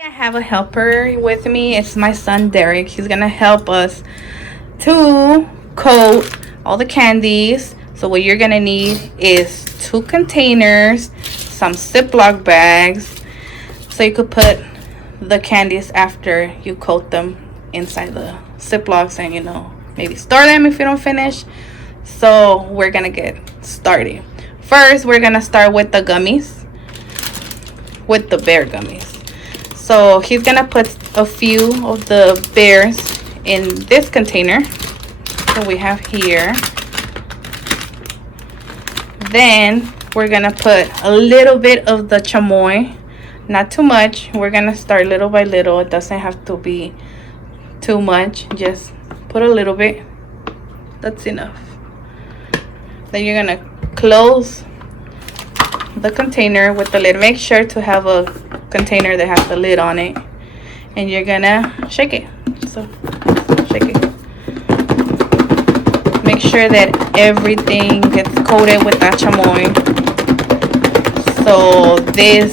I have a helper with me. It's my son Derek. He's gonna help us to coat all the candies. So what you're gonna need is 2 containers, some Ziploc bags, so you could put the candies after you coat them inside the Ziplocs, and maybe store them if you don't finish. So we're gonna get started. First, we're gonna start with the gummies, with the bear gummies. So he's gonna put a few of the bears in this container that we have here. Then we're gonna put a little bit of the chamoy, not too much. We're gonna start little by little. It doesn't have to be too much, just put a little bit. That's enough. Then you're gonna close the container with the lid. Make sure to have a container that has the lid on it, and you're gonna shake it. So shake it. Make sure that everything gets coated with that chamoy, so this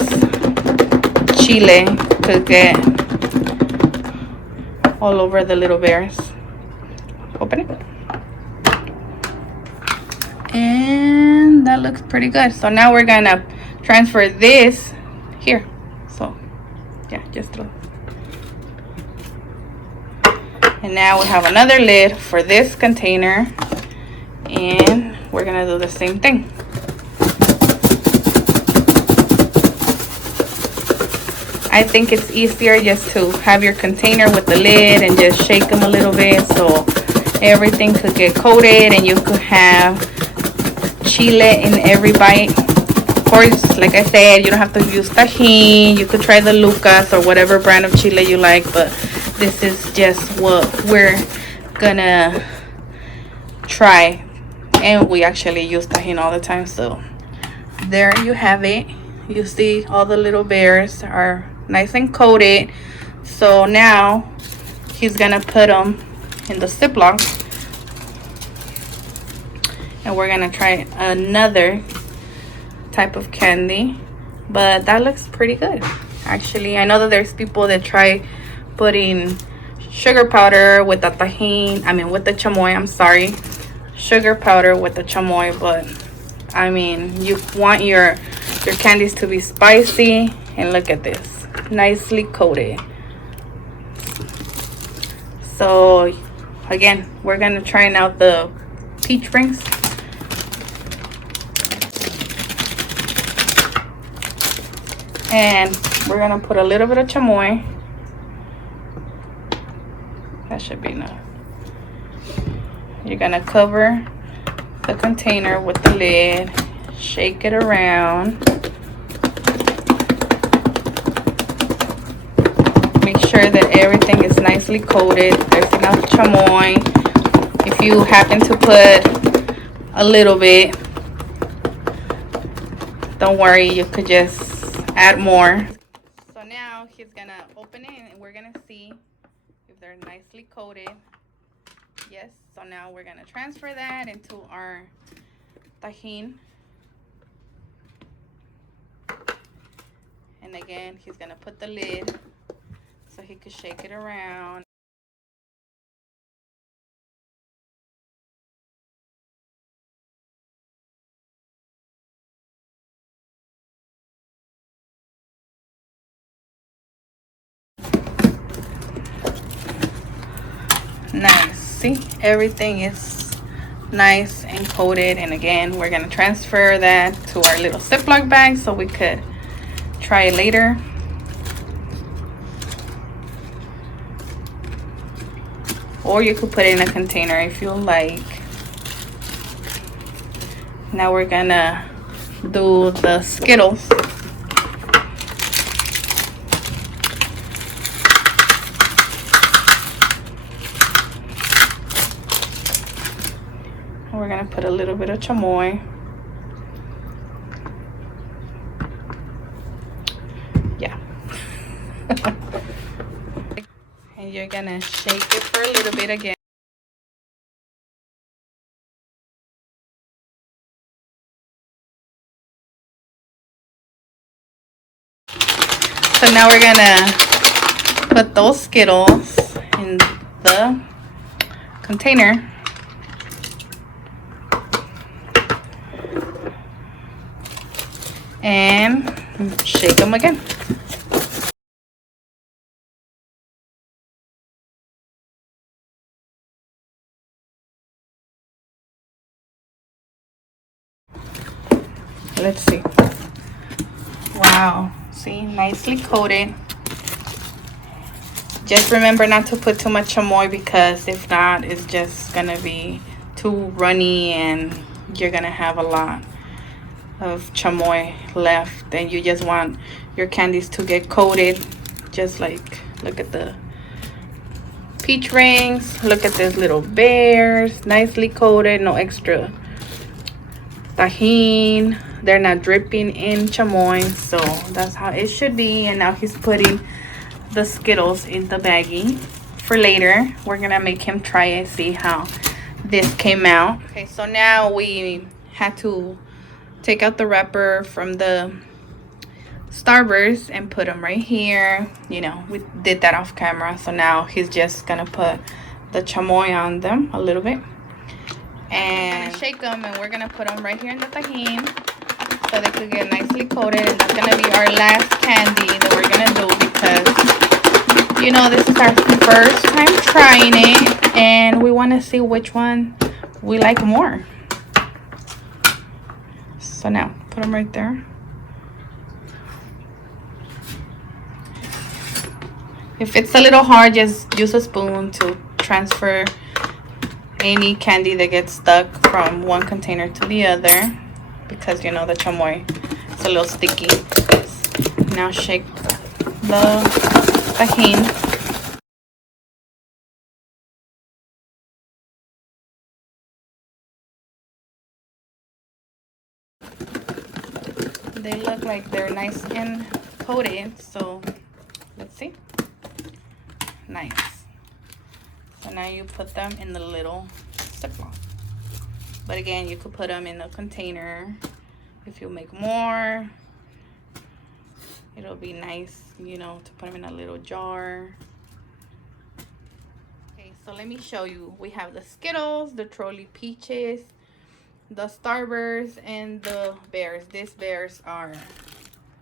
chile could get all over the little bears. Open it. And that looks pretty good. So now we're gonna transfer this here. So yeah, just throw. And now we have another lid for this container, and we're gonna do the same thing. I think it's easier just to have your container with the lid and just shake them a little bit so everything could get coated and you could have chile in every bite. Of course, like I said, you don't have to use tajin. You could try the Lucas or whatever brand of chile you like, but this is just what we're gonna try, and we actually use tajin all the time. So there you have it. You see all the little bears are nice and coated. So now he's gonna put them in the Ziploc, and we're gonna try another type of candy, but that looks pretty good actually. I know that there's people that try putting sugar powder with the tajin, with the chamoy, I'm sorry, sugar powder with the chamoy, but I mean, you want your candies to be spicy, and look at this, nicely coated. So again, we're gonna try out the peach rings. And we're gonna put a little bit of chamoy. That should be enough. You're gonna cover the container with the lid, shake it around. Make sure that everything is nicely coated. There's enough chamoy. If you happen to put a little bit, don't worry, you could just add more. So now he's gonna open it, and we're gonna see if they're nicely coated. Yes. So now we're gonna transfer that into our tajin. And again, he's gonna put the lid so he could shake it around. Nice. See, everything is nice and coated. And again, we're gonna transfer that to our little Ziploc bag so we could try it later. Or you could put it in a container if you like. Now we're gonna do the Skittles. We're gonna put a little bit of chamoy. Yeah. And you're gonna shake it for a little bit again. So now we're gonna put those Skittles in the container. And shake them again. Let's see. Wow, see, nicely coated. Just remember not to put too much chamoy, because if not, it's just gonna be too runny and you're gonna have a lot of chamoy left, and you just want your candies to get coated. Just like, look at the peach rings, look at these little bears, nicely coated, no extra tahini. They're not dripping in chamoy, so that's how it should be. And now he's putting the Skittles in the baggie for later. We're gonna make him try it, see how this came out. Okay, so now we had to take out the wrapper from the Starburst and put them right here. You know, we did that off camera. So now he's just gonna put the chamoy on them a little bit and shake them, and we're gonna put them right here in the tahini so they could get nicely coated. And that's gonna be our last candy that we're gonna do, because you know, this is our first time trying it and we want to see which one we like more. So now put them right there. If it's a little hard, just use a spoon to transfer any candy that gets stuck from one container to the other, because you know the chamoy is a little sticky. Now shake the tahini. They look like they're nice and coated, so let's see. Nice. So now you put them in the little Ziploc. But again, you could put them in a container. If you make more, it'll be nice, you know, to put them in a little jar. Okay, so let me show you. We have the Skittles, the Trolley Peaches, the Starburst, and the bears. These bears are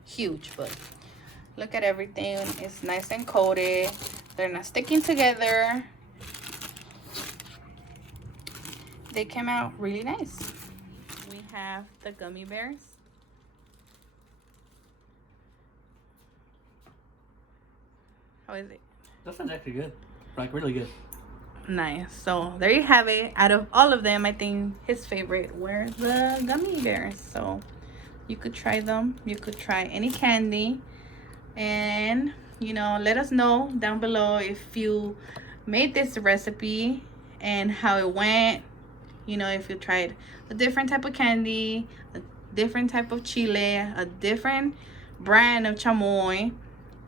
huge, but look at everything. It's nice and coated. They're not sticking together. They came out really nice. We have the gummy bears. How is it? That sounds actually good. Like, really good. Nice. So there you have it. Out of all of them, I think his favorite were the gummy bears. So you could try them. You could try any candy. And, you know, let us know down below if you made this recipe and how it went. You know, if you tried a different type of candy, a different type of chile, a different brand of chamoy.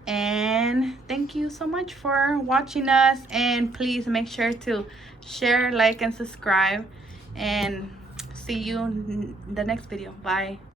And thank you so much for watching us, and please make sure to share, like, and subscribe, and see you in the next video. Bye.